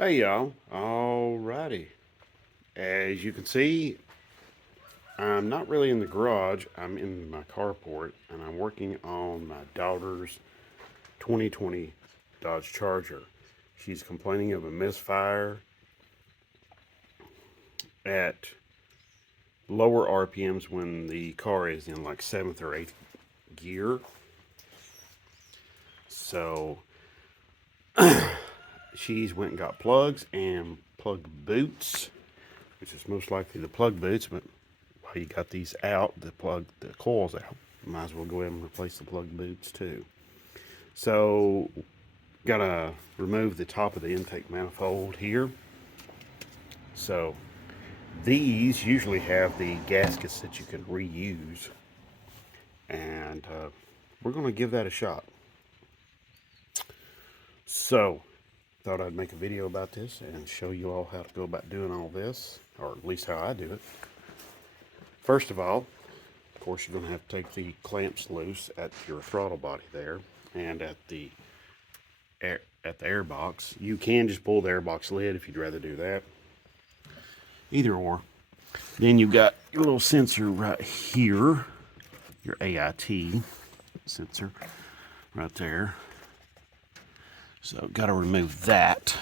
Hey y'all, alrighty. As you can see, I'm not really in the garage, I'm in my carport and I'm working on my daughter's 2020 Dodge Charger. She's complaining of a misfire at lower RPMs when the car is in like 7th or 8th gear. So she's went and got plugs and plug boots, which is most likely the plug boots, but while you got these out, the coils out, might as well go ahead and replace the plug boots too. So, gotta remove the top of the intake manifold here. So, these usually have the gaskets that you can reuse, and we're gonna give that a shot. So, thought I'd make a video about this and show you all how to go about doing all this, or at least how I do it. First of all, of course, you're going to have to take the clamps loose at your throttle body there and at the air box. You can just pull the air box lid if you'd rather do that. Either or. Then you've got your little sensor right here, your AIT sensor right there. So got to remove that.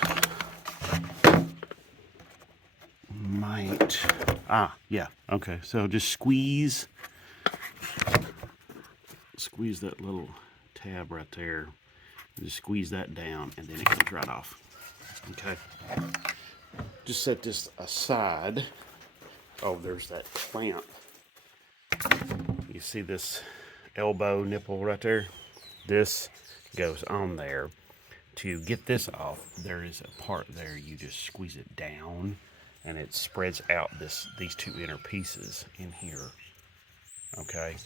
Yeah, okay. So just squeeze that little tab right there. Just squeeze that down and then it comes right off. Okay. Just set this aside. Oh, there's that clamp. You see this elbow nipple right there? This goes on there. To get this off, there is a part there, you just squeeze it down and it spreads out these two inner pieces in here. Okay?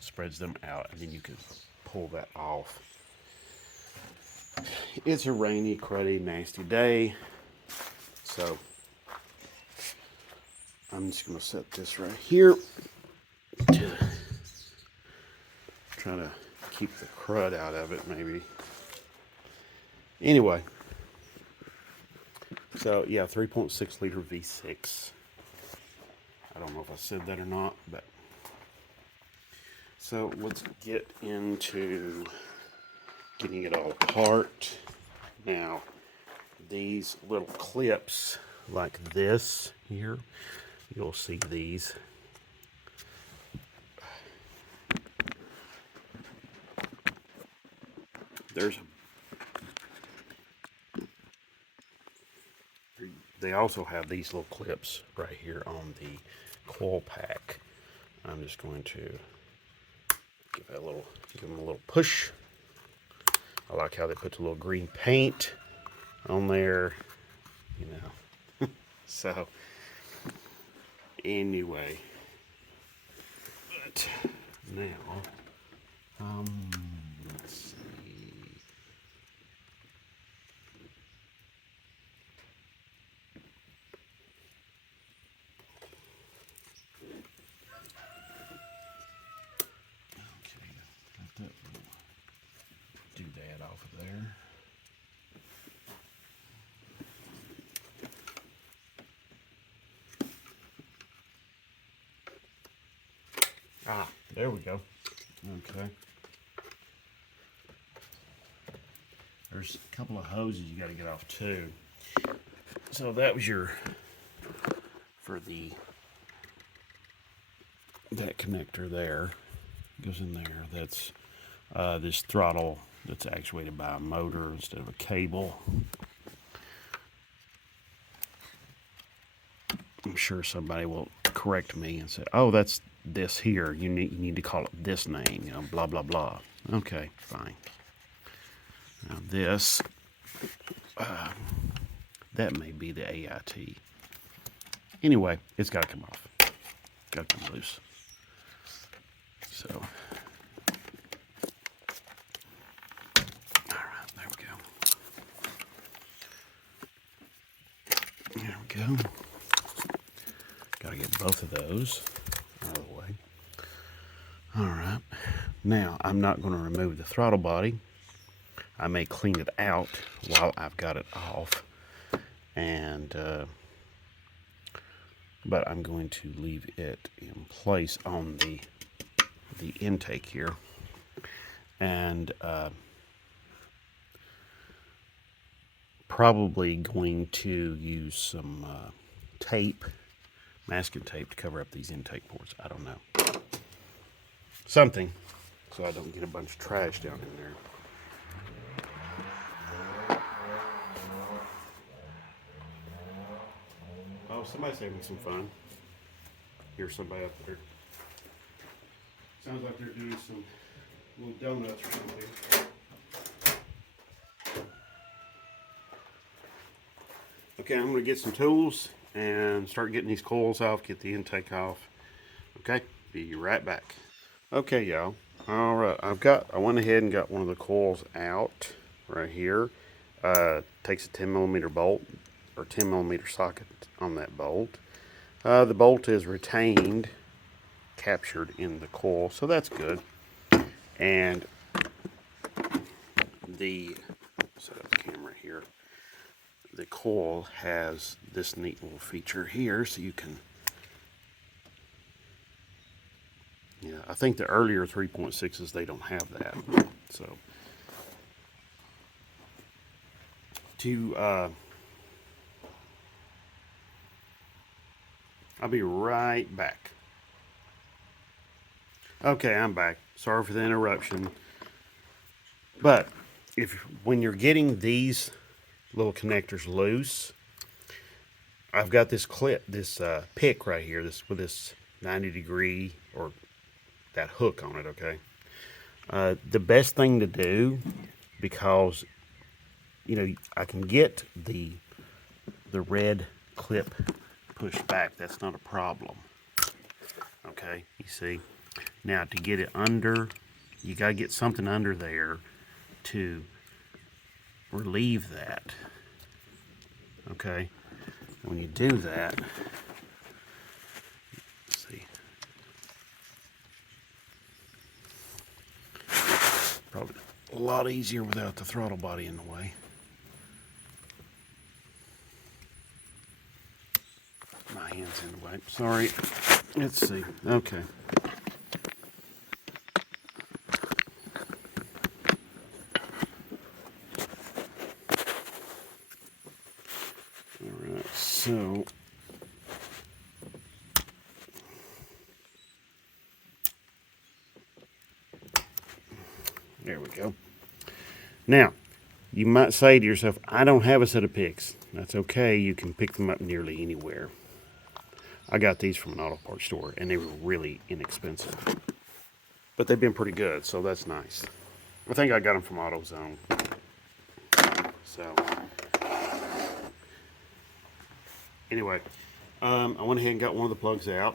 Spreads them out and then you can pull that off. It's a rainy, cruddy, nasty day, so I'm just going to set this right here to try to keep the crud out of it, maybe. Anyway, so yeah, 3.6 liter V6. I don't know if I said that or not, but so let's get into getting it all apart. Now, these little clips like this here, you'll see these. They also have these little clips right here on the coil pack. I'm just going to give them a little push. I like how they put the little green paint on there, you know. So, anyway, but now, let's see. Okay, got that doodad off of there. There we go. Okay. There's a couple of hoses you got to get off too. So that was that connector there. Goes in there. That's this throttle that's actuated by a motor instead of a cable. I'm sure somebody will correct me and say, "Oh, that's this here. You need to call it this name. You know, blah blah blah." Okay, fine. Now this, that may be the AIT. Anyway, it's got to come off. Got to come loose. So, all right, there we go. There we go. Got to get both of those out of the way. All right. Now, I'm not going to remove the throttle body. I may clean it out while I've got it off. and but I'm going to leave it in place on the intake here, and probably going to use some tape, masking tape, to cover up these intake ports. I don't know. Something, so I don't get a bunch of trash down in there. Oh, somebody's having some fun. Here's somebody up there. Sounds like they're doing some little donuts or something. Okay, I'm going to get some tools and start getting these coils off, get the intake off. Okay, be right back. Okay, y'all. All right, I went ahead and got one of the coils out right here. Takes a 10mm bolt or 10mm socket on that bolt. The bolt is retained, captured in the coil, so that's good. And set up the camera here. The coil has this neat little feature here, so you can, yeah, I think the earlier 3.6s, they don't have that. So I'll be right back. Okay, I'm back. Sorry for the interruption. But when you're getting these little connectors loose, I've got this clip, this pick right here, with this 90-degree or that hook on it. Okay, the best thing to do, because I can get the red clip pushed back. That's not a problem. Okay, you see. Now to get it under, you gotta get something under there to relieve that. Okay, when you do that, let's see, probably a lot easier without the throttle body in the way. My hand's in the way. Sorry. Let's see. Okay. All right. So there we go. Now, you might say to yourself, I don't have a set of picks. That's okay. You can pick them up nearly anywhere. I got these from an auto parts store, and they were really inexpensive. But they've been pretty good, so that's nice. I think I got them from AutoZone. So, anyway, I went ahead and got one of the plugs out.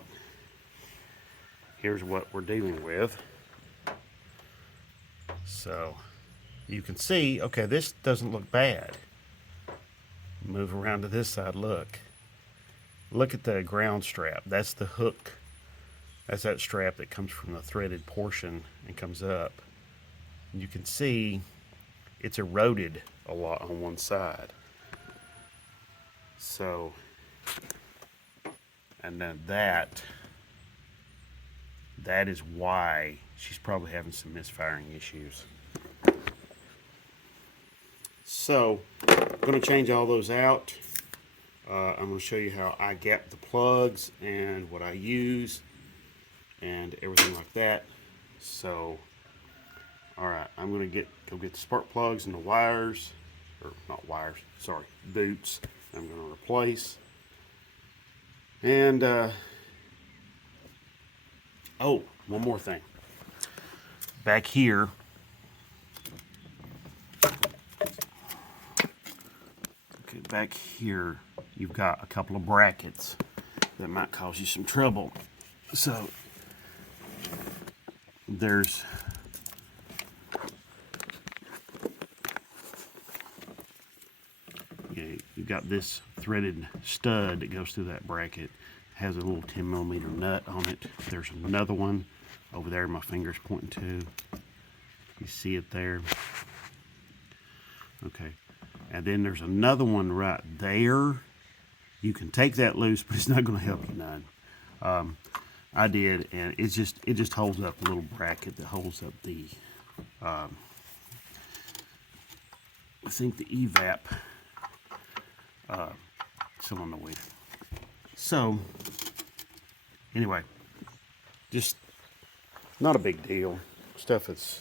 Here's what we're dealing with. So, you can see, okay, this doesn't look bad. Move around to this side, look. Look at the ground strap. That's the hook. That's that strap that comes from the threaded portion and comes up. And you can see it's eroded a lot on one side. So, and then that is why she's probably having some misfiring issues. So, I'm going to change all those out. I'm going to show you how I gap the plugs and what I use and everything like that. So, alright, I'm going to go get the spark plugs and the wires, or not wires, sorry, boots I'm going to replace. And, oh, one more thing. Back here, back here, you've got a couple of brackets that might cause you some trouble. So you've got this threaded stud that goes through that bracket. Has a little 10mm nut on it. There's another one over there my finger's pointing to. You see it there? Okay. And then there's another one right there. You can take that loose, but it's not going to help you none. I did, and it just holds up a little bracket that holds up the, I think the evap solenoid. So, anyway, just not a big deal. Stuff that's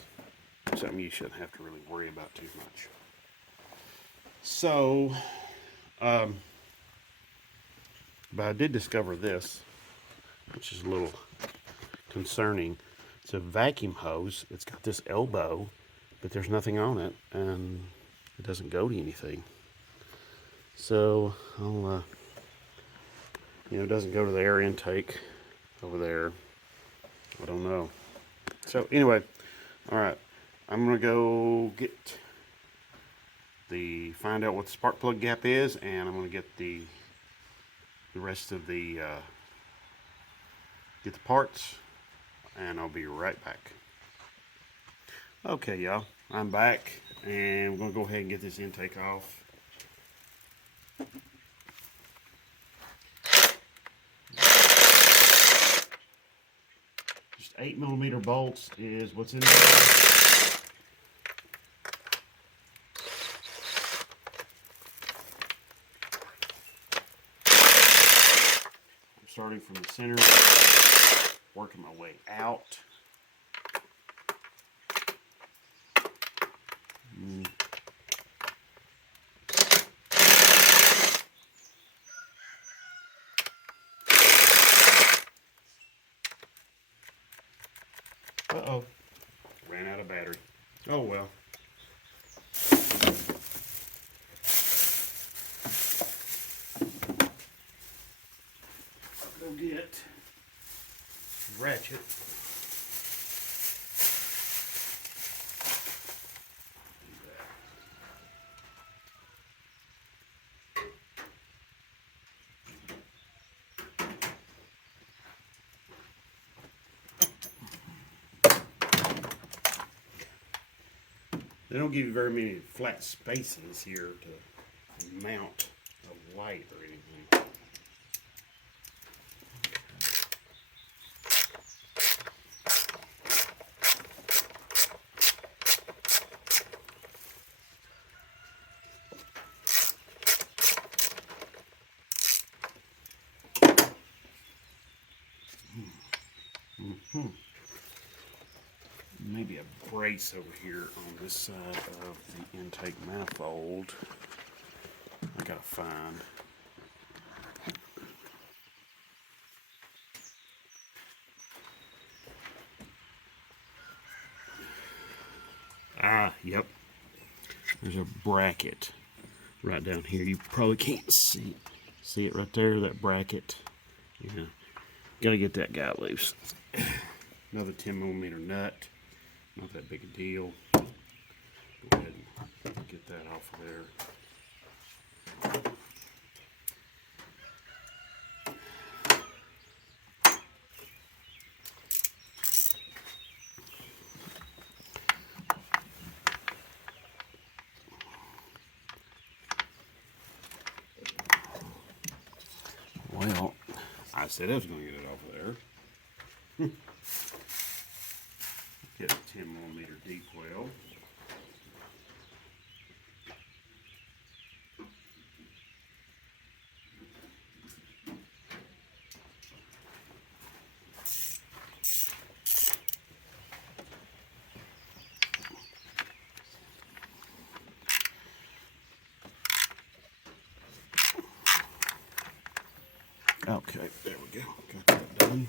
something you shouldn't have to really worry about too much. So, but I did discover this, which is a little concerning. It's a vacuum hose. It's got this elbow, but there's nothing on it, and it doesn't go to anything. So I'll, it doesn't go to the air intake over there. I don't know. So anyway, all right, I'm gonna go find out what the spark plug gap is, and I'm gonna get the rest of the get the parts, and I'll be right back. Okay, y'all, I'm back, and we're gonna go ahead and get this intake off. Just 8mm bolts is what's in there. I'm starting from the center, working my way out. Uh-oh, ran out of battery. Oh well. Go get ratchet. They don't give you very many flat spaces here to mount a light or anything. Maybe a brace over here on this side of the intake manifold. I gotta find. Yep. There's a bracket right down here. You probably can't see it right there, that bracket. Yeah. Gotta get that guy loose. Another 10mm nut. Not that big a deal. Go ahead and get that off of there. Well, I said I was going to get it off of there. Get a 10mm deep well. Okay, there we go. Got that done.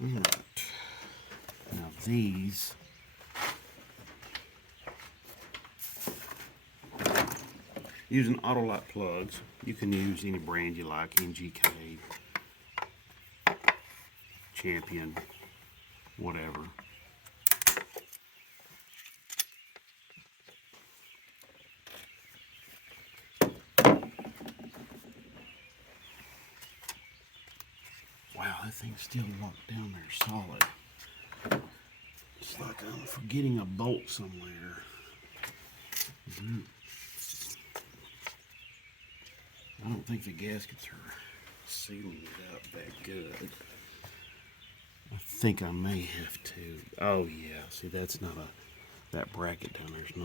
Alright. Now these using Autolite plugs. You can use any brand you like, NGK, Champion, whatever. Wow, that thing everything's still locked down there solid. It's like I'm forgetting a bolt somewhere. I don't think the gaskets are sealing it up that good. I think I may have to. Oh yeah, see that's not that bracket down there's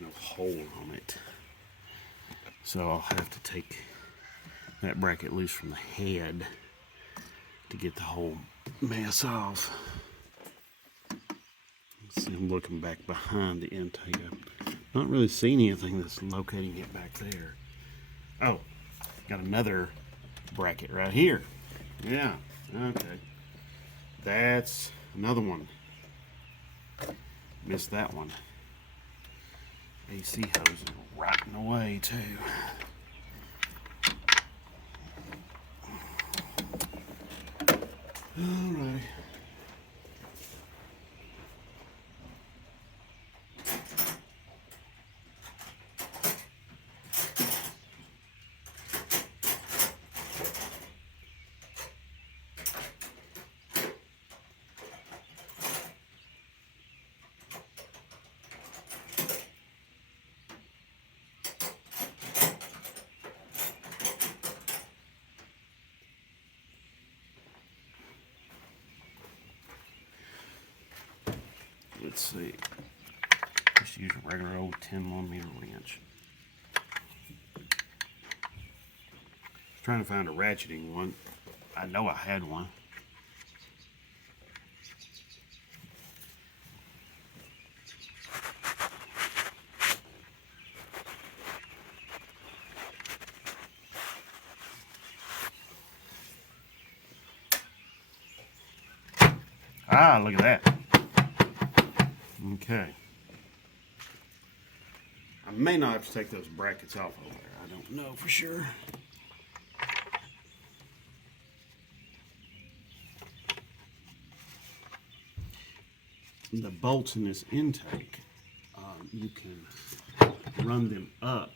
no hole on it. So I'll have to take that bracket loose from the head to get the whole mess off. See, I'm looking back behind the intake. I'm not really seeing anything that's locating it back there. Oh, got another bracket right here. Yeah, okay. That's another one. Missed that one. AC hose is rotting away too. Alright. Let's see. Just use a regular old 10mm wrench. Trying to find a ratcheting one. I know I had one. Ah, look at that. Okay. I may not have to take those brackets off over there. I don't know for sure. The bolts in this intake, you can run them up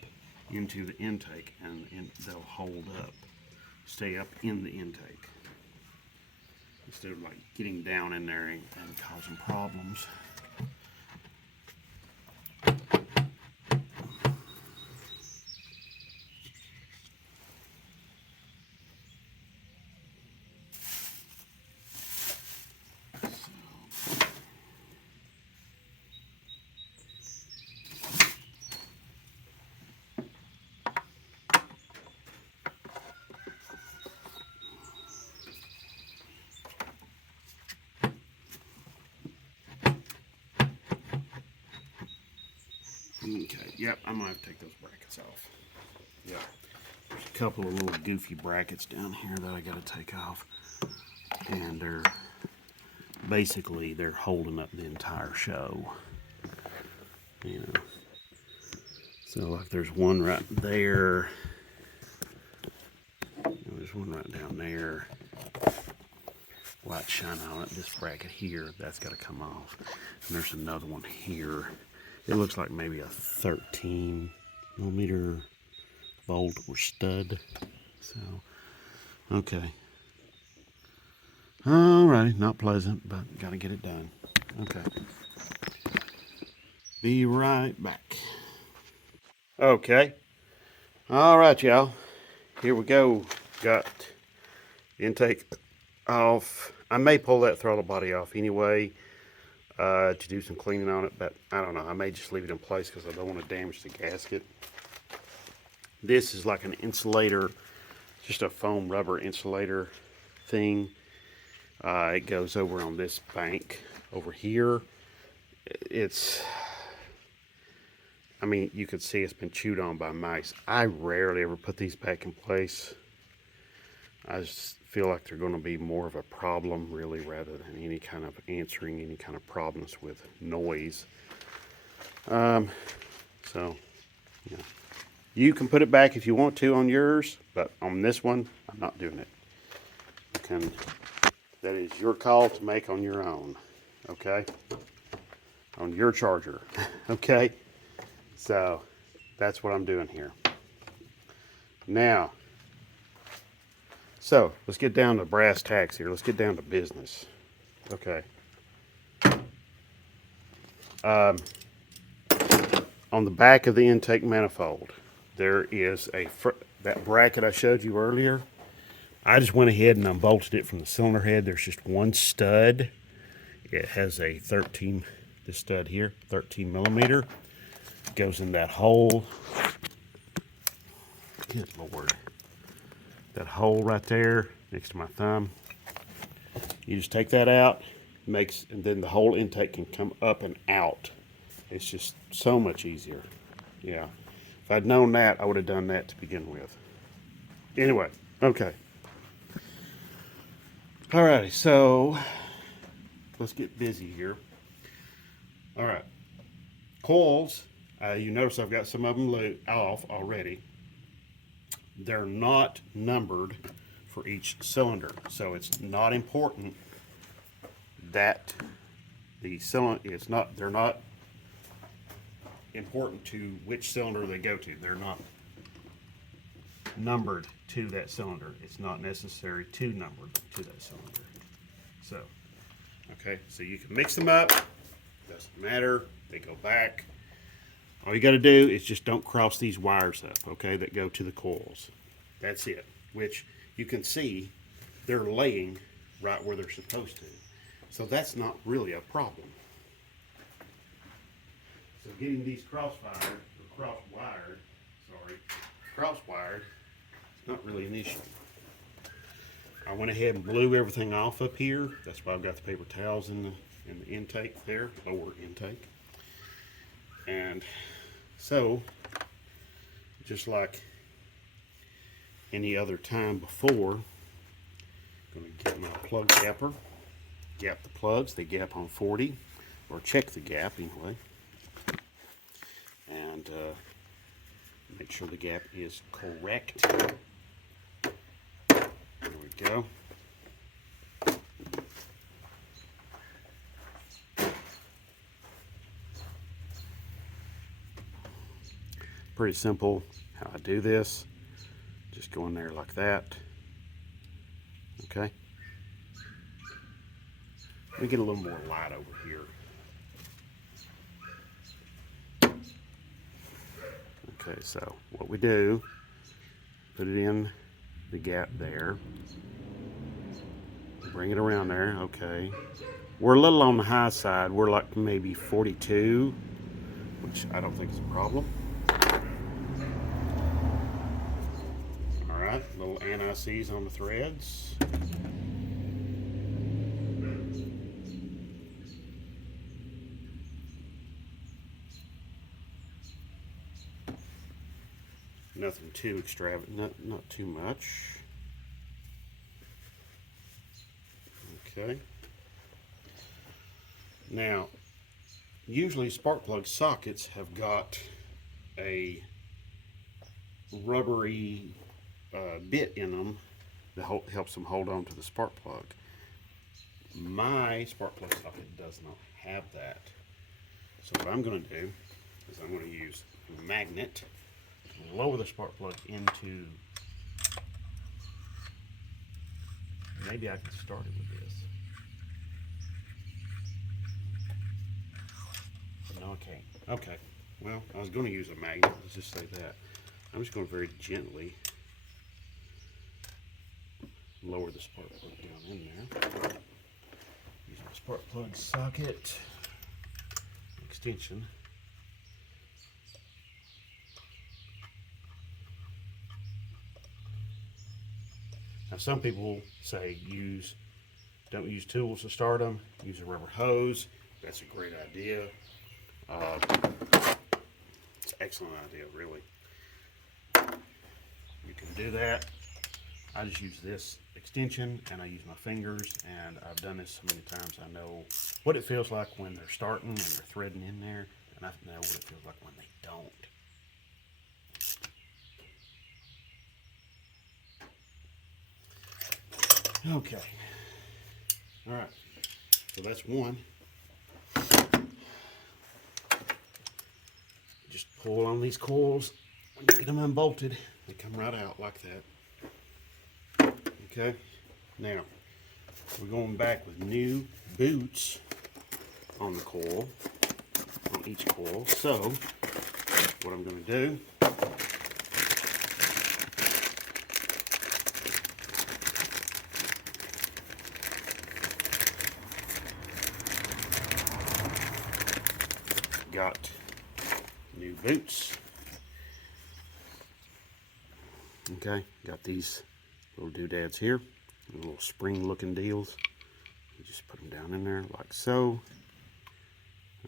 into the intake and they'll hold up, stay up in the intake, instead of like getting down in there and causing problems. Okay, yep, I'm gonna have to take those brackets off. Yeah, there's a couple of little goofy brackets down here that I gotta take off, and they're basically holding up the entire show. You know, so like there's one right there. There's one right down there. Light shining on it. This bracket here, that's got to come off. And there's another one here. It looks like maybe a 13mm bolt or stud. So, okay. Alrighty, not pleasant, but got to get it done. Okay. Be right back. Okay. Alright, y'all. Here we go. Got intake off. I may pull that throttle body off anyway to do some cleaning on it, but I don't know. I may just leave it in place because I don't want to damage the gasket. This is like an insulator, just a foam rubber insulator thing. It goes over on this bank over here. I mean, you could see it's been chewed on by mice. I rarely ever put these back in place. I just feel like they're going to be more of a problem, really, rather than any kind of answering any kind of problems with noise. So, yeah. You can put it back if you want to on yours, but on this one, I'm not doing it. That is your call to make on your own, okay? On your charger, okay? So, that's what I'm doing here. Now, So let's get down to brass tacks here. Let's get down to business. Okay. On the back of the intake manifold, there is that bracket I showed you earlier. I just went ahead and unbolted it from the cylinder head. There's just one stud. It has a 13, this stud here, 13 millimeter. Goes in that hole. Good Lord. That hole right there next to my thumb. You just take that out, and then the whole intake can come up and out. It's just so much easier. Yeah. If I'd known that, I would have done that to begin with. Anyway, okay. Alrighty, so let's get busy here. Alright. Coils, you notice I've got some of them off already. They're not numbered for each cylinder, so it's not important that the cylinder, they're not important to which cylinder they go to. They're not numbered to that cylinder. It's not necessary to number to that cylinder. So, okay, so you can mix them up, doesn't matter, they go back. All you got to do is just don't cross these wires up, okay, that go to the coils. That's it, which you can see they're laying right where they're supposed to. So that's not really a problem. So getting these cross-wired, it's not really an issue. I went ahead and blew everything off up here. That's why I've got the paper towels in the intake there, lower intake. And so, just like any other time before, I'm going to get my plug gapper, gap the plugs. They gap on 40, or check the gap anyway. And make sure the gap is correct. There we go. Pretty simple how I do this. Just go in there like that. Okay. Let me get a little more light over here. Okay, so what we do, put it in the gap there. Bring it around there, okay. We're a little on the high side. We're like maybe 42, which I don't think is a problem. All right, little anti-seize on the threads. Nothing too extravagant, not too much. Okay. Now, usually spark plug sockets have got a rubbery bit in them that helps them hold on to the spark plug. My spark plug socket does not have that. So what I'm going to do is I'm going to use a magnet to lower the spark plug into. Maybe I can start it with this. No, I can't. Okay. Well, I was going to use a magnet. Let's just say that. I'm just going to very gently lower the spark plug down in there. Use my spark plug socket extension. Now, some people say don't use tools to start them. Use a rubber hose. That's a great idea. It's an excellent idea, really. You can do that. I just use this extension and I use my fingers, and I've done this so many times I know what it feels like when they're starting and they're threading in there, and I know what it feels like when they don't. Okay. All right. So that's one. Just pull on these coils and get them unbolted. They come right out like that. Okay, now we're going back with new boots on the coil, on each coil. So what I'm going to do, got new boots. Okay, got these little doodads here, little spring looking deals. You just put them down in there like so.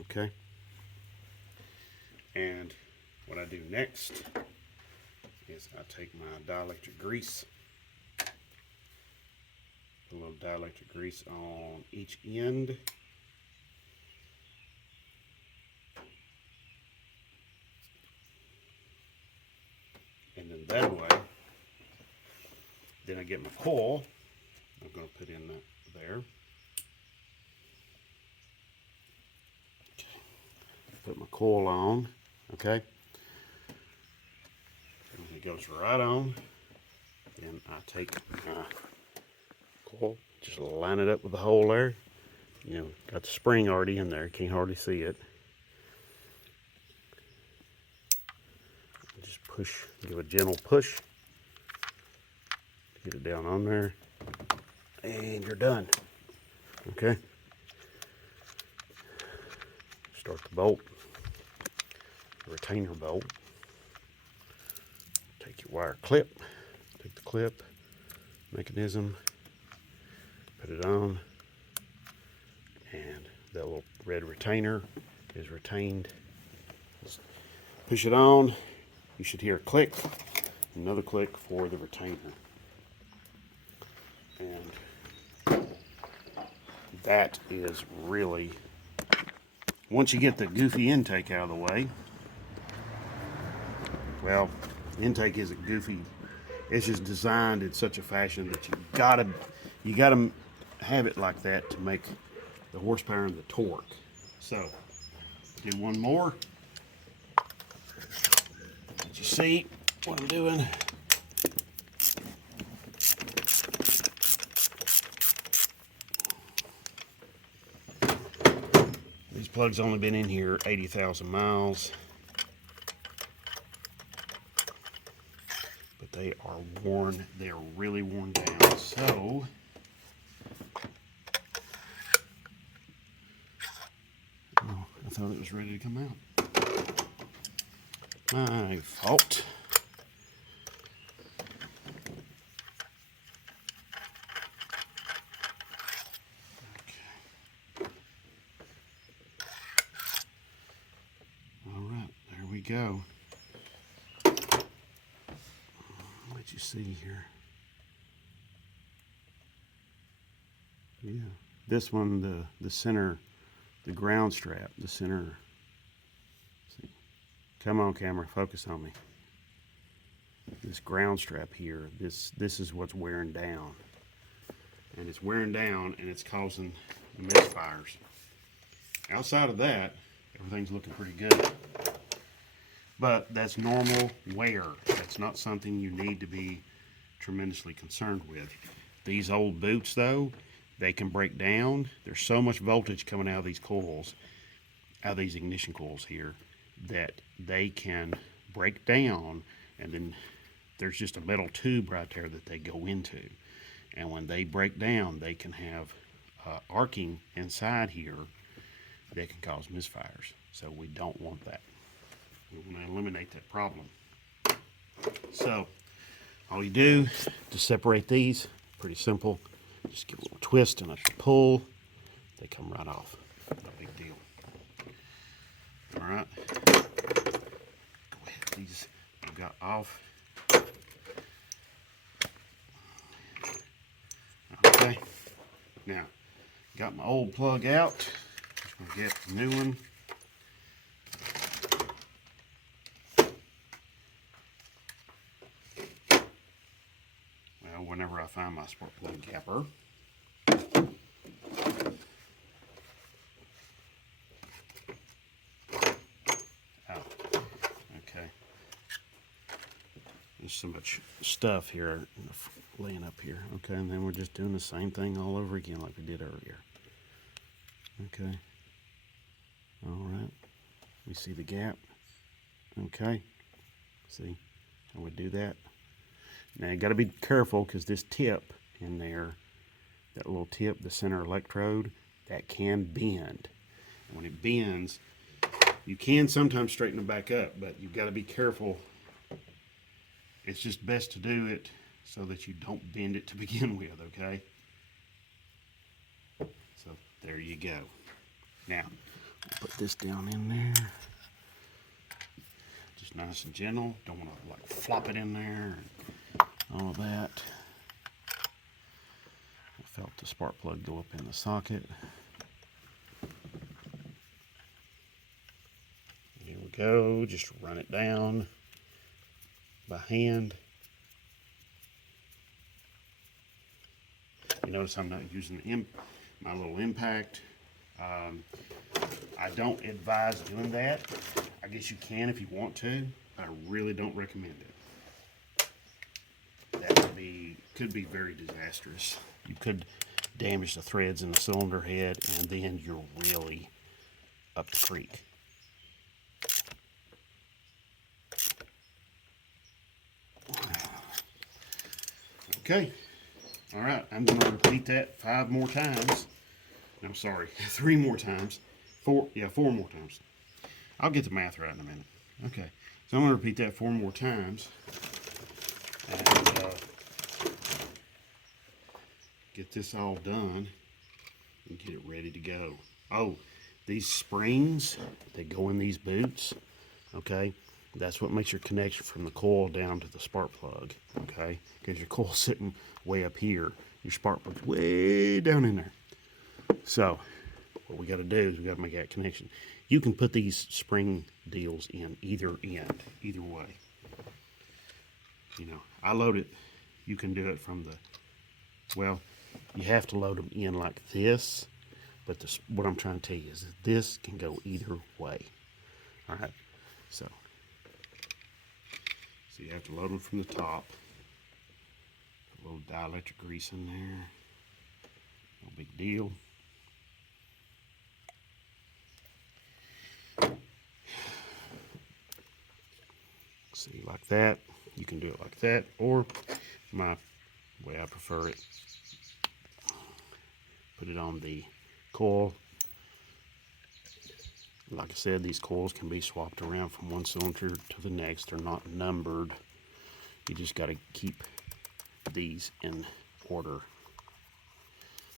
Okay, and what I do next is I take my dielectric grease, put a little dielectric grease on each end. And then that way, then I get my coil. I'm going to put in there. Okay. Put my coil on. Okay. And it goes right on. Then I take my coil, just line it up with the hole there. You know, got the spring already in there. Can't hardly see it. Just push, give a gentle push. Get it down on there. And you're done. Okay. Start the bolt, the retainer bolt. Take your wire clip, take the clip, mechanism, put it on, and that little red retainer is retained. Just push it on, you should hear a click, another click for the retainer. And that is really, once you get the goofy intake out of the way, well, the intake isn't goofy. It's just designed in such a fashion that you gotta have it like that to make the horsepower and the torque. So, do one more. Let you see what I'm doing. These plugs only been in here 80,000 miles. But they are worn, they're really worn down. So, oh, I thought it was ready to come out. My fault. Go. Let you see here. Yeah, this one, the center, the ground strap, the center. See. Come on, camera, focus on me. This ground strap here, this is what's wearing down, and it's wearing down, and it's causing the misfires. Outside of that, everything's looking pretty good. But that's normal wear. That's not something you need to be tremendously concerned with. These old boots, though, they can break down. There's so much voltage coming out of these coils, out of these ignition coils here, that they can break down, and then there's just a metal tube right there that they go into. And when they break down, they can have arcing inside here that can cause misfires. So we don't want that. We want to eliminate that problem. So all you do to separate these, pretty simple. Just give a little twist and a pull. They come right off. No big deal. All right. Go ahead. These I've got off. Okay. Now, got my old plug out. Just gonna get the new one. Whenever I find my spark plug capper. Oh, okay. There's so much stuff here laying up here. Okay, and then we're just doing the same thing all over again like we did earlier. Okay. All right. We see the gap. Okay. See how we do that? Now you got to be careful because this tip in there, that little tip, the center electrode, that can bend. And when it bends, you can sometimes straighten it back up, but you've got to be careful. It's just best to do it so that you don't bend it to begin with, okay? So there you go. Now, we'll put this down in there. Just nice and gentle. Don't want to like flop it in there and all of that. I felt the spark plug go up in the socket. Here we go. Just run it down by hand. You notice I'm not using my little impact. I don't advise doing that. I guess you can if you want to. I really don't recommend it. That could be very disastrous. You could damage the threads in the cylinder head, and then you're really up the creek. Okay. All right, I'm going to repeat that 5 more times. I'm sorry, 3 more times. 4 more times. I'll get the math right in a minute. Okay, so I'm going to repeat that 4 more times. And get this all done and get it ready to go. Oh, these springs that go in these boots, okay, that's what makes your connection from the coil down to the spark plug, okay, because your coil's sitting way up here, your spark plug's way down in there. So what we got to do is we got to make that connection. You can put these spring deals in either end, either way. You know, I load it. You can do it from the, well, you have to load them in like this, but what I'm trying to tell you is that this can go either way. All right, so you have to load them from the top. Put a little dielectric grease in there. No big deal. See, like that. You can do it like that, or my way I prefer it. Put it on the coil. Like I said, these coils can be swapped around from one cylinder to the next. They're not numbered. You just got to keep these in order.